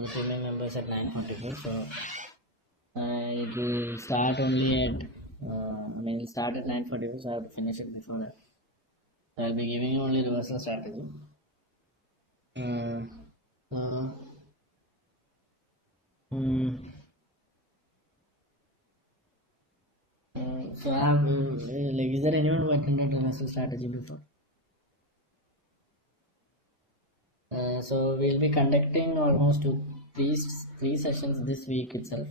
the team members at 9:45. So it will start only at it'll start at 9:45. So I have to finish it before that. So I'll be giving you only reversal strategy. Uh, uh, so I have like, is there anyone who attended reversal strategy before? So we'll be conducting almost three sessions this week itself,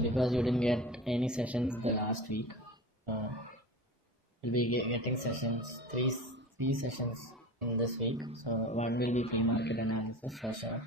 because you didn't get any sessions the last week. We'll be getting three sessions in this week. So one will be pre-market analysis for sure.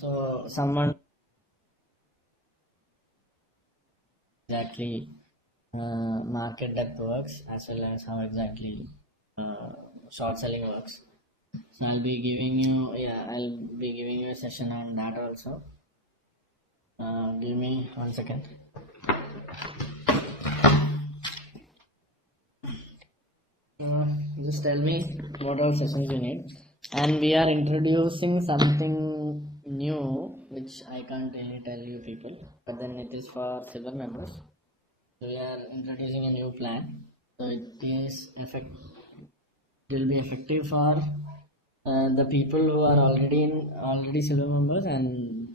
So someone exactly market depth works, as well as how exactly short selling works. So I'll be giving you a session on that also. Give me 1 second. Just tell me what all sessions you need. And we are introducing something new, which I can't really tell you people, but then it is for silver members. So we are introducing a new plan. So it will be effective for the people who are already silver members and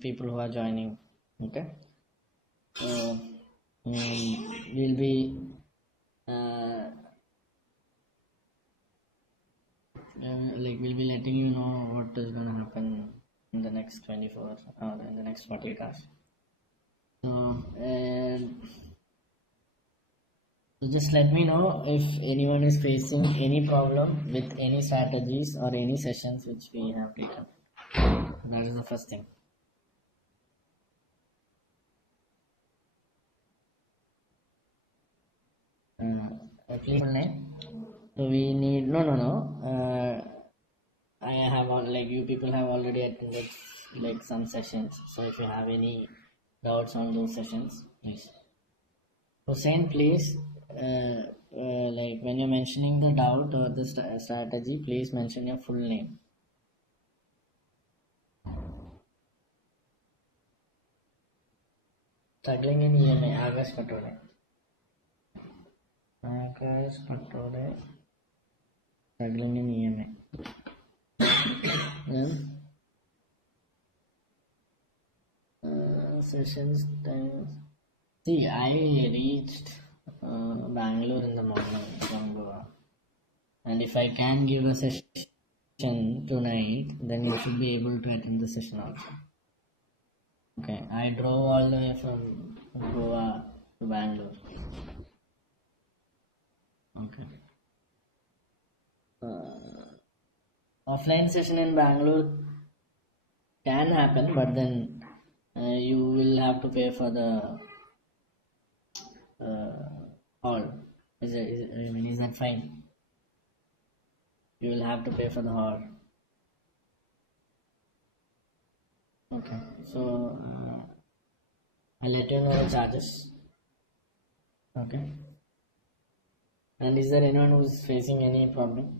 people who are joining. Okay. So we'll be we'll be letting you know what is going to happen in the next 24 or in the next 48 hours. So just let me know if anyone is facing any problem with any strategies or any sessions which we have taken. That is the first thing. Please name. So we need no. I have you people have already attended like some sessions. So if you have any doubts on those sessions, please. Hussein, please. Like when you're mentioning the doubt or the strategy, please mention your full name. Struggling in EMA, August Patode. August Patode. Struggling in EMA. Sessions time. See, I reached Bangalore in the morning from Goa, and if I can give a session tonight, then you should be able to attend the session also. Okay, I drove all the way from Goa to Bangalore. Okay. Offline session in Bangalore can happen, but then you will have to pay for the hall. Is that fine? You will have to pay for the hall. Okay, so I'll let you know the charges. Okay. And is there anyone who's facing any problem?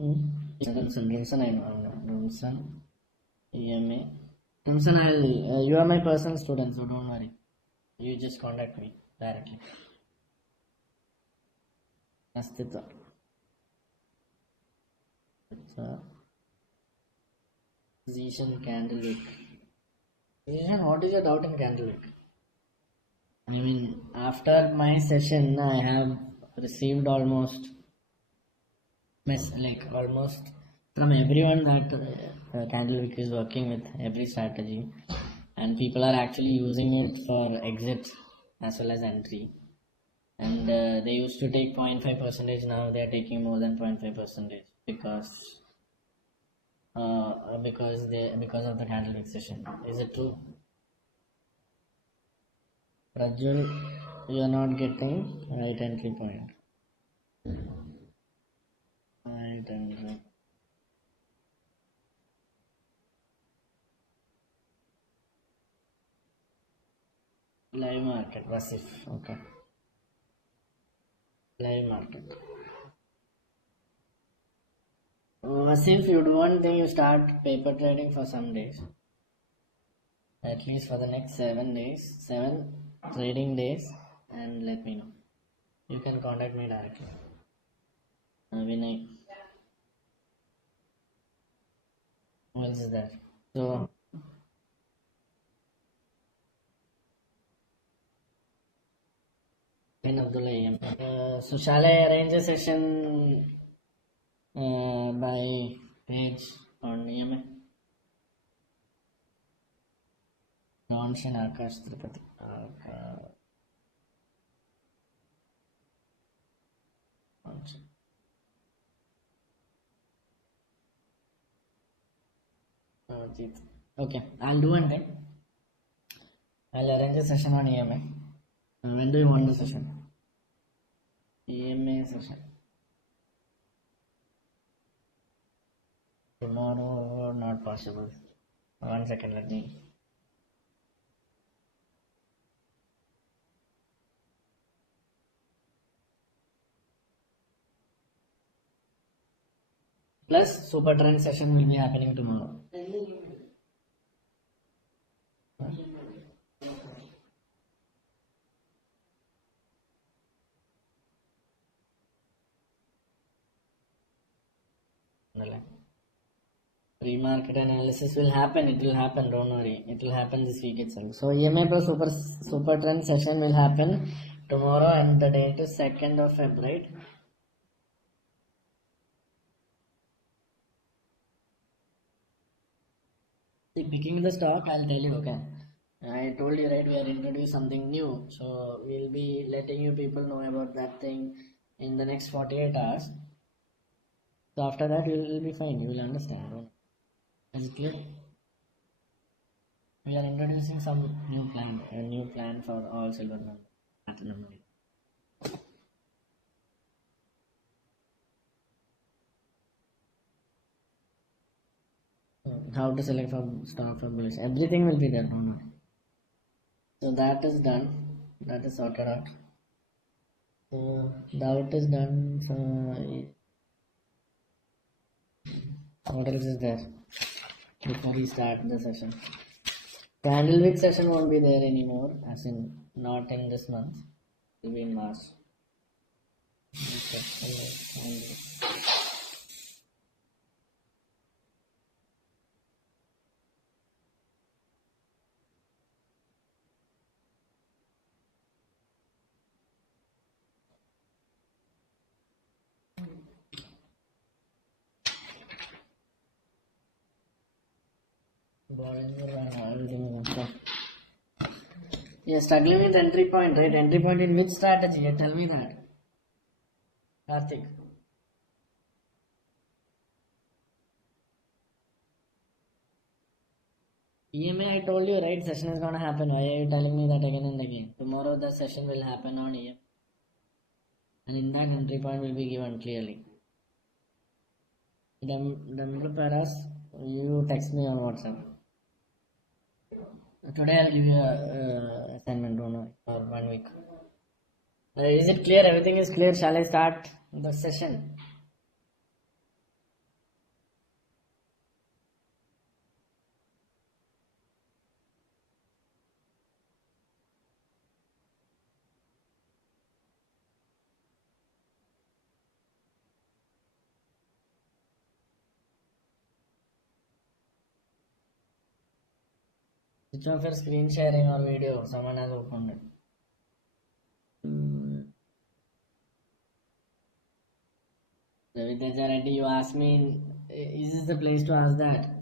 Rimson, I know. Rimson, EMA. Rimson, you are my personal student, so don't worry. You just contact me directly. Astita. Zishan Candlewick. Zishan, what is your doubt in Candlewick? I mean, after my session, I have received almost from everyone that Candlewick is working with every strategy, and people are actually using it for exit as well as entry. And they used to take 0.5 percentage, now they are taking more than 0.5 percentage because of the Candlewick session. Is it true? Rajul, you are not getting right entry point. Right entry. Live market, Vasif. Okay. Live market. Vasif, you do one thing, you start paper trading for some days. At least for the next 7 days, 7 trading days, and let me know. You can contact me directly. Vinay. Who else is there? So, in Abdullah AM. So shall I arrange a session by page on EMA? Ronshan Akash Tripati. Okay, I'll do one thing. I'll arrange a session on EMA. When do you want the session? EMA session. Tomorrow, not possible. 1 second, let me. Plus, super trend session will be happening tomorrow. Pre-market analysis will happen. It will happen. Don't worry. It will happen this week itself. So EMA plus super trend session will happen tomorrow, and the date is 2nd of February. See, picking the stock, I'll tell you. Okay, I told you right. We are introducing something new, so we'll be letting you people know about that thing in the next 48 hours. So after that, you will be fine. You will understand. Is it clear? We are introducing some a new plan for all silver members, platinum members. How to select for stock for bullish. Everything will be there. Don't worry. So that is done. That is sorted out. So doubt is done. So what else is there before we start the session? Candlewick session won't be there anymore, as in not in this month. It will be in March. Okay. You're struggling with entry point, right? Entry point in which strategy? You tell me that. Karthik. EMA, I told you, right? Session is gonna happen. Why are you telling me that again and again? Tomorrow the session will happen on EMA. And in that entry point will be given clearly. Paras, you text me on WhatsApp. Today I'll give you a assignment, don't know, for 1 week. Is it clear? Everything is clear. Shall I start the session? Switch off your screen sharing or video. Someone has opened it. Raviteja Reddy, you asked me is this the place to ask that?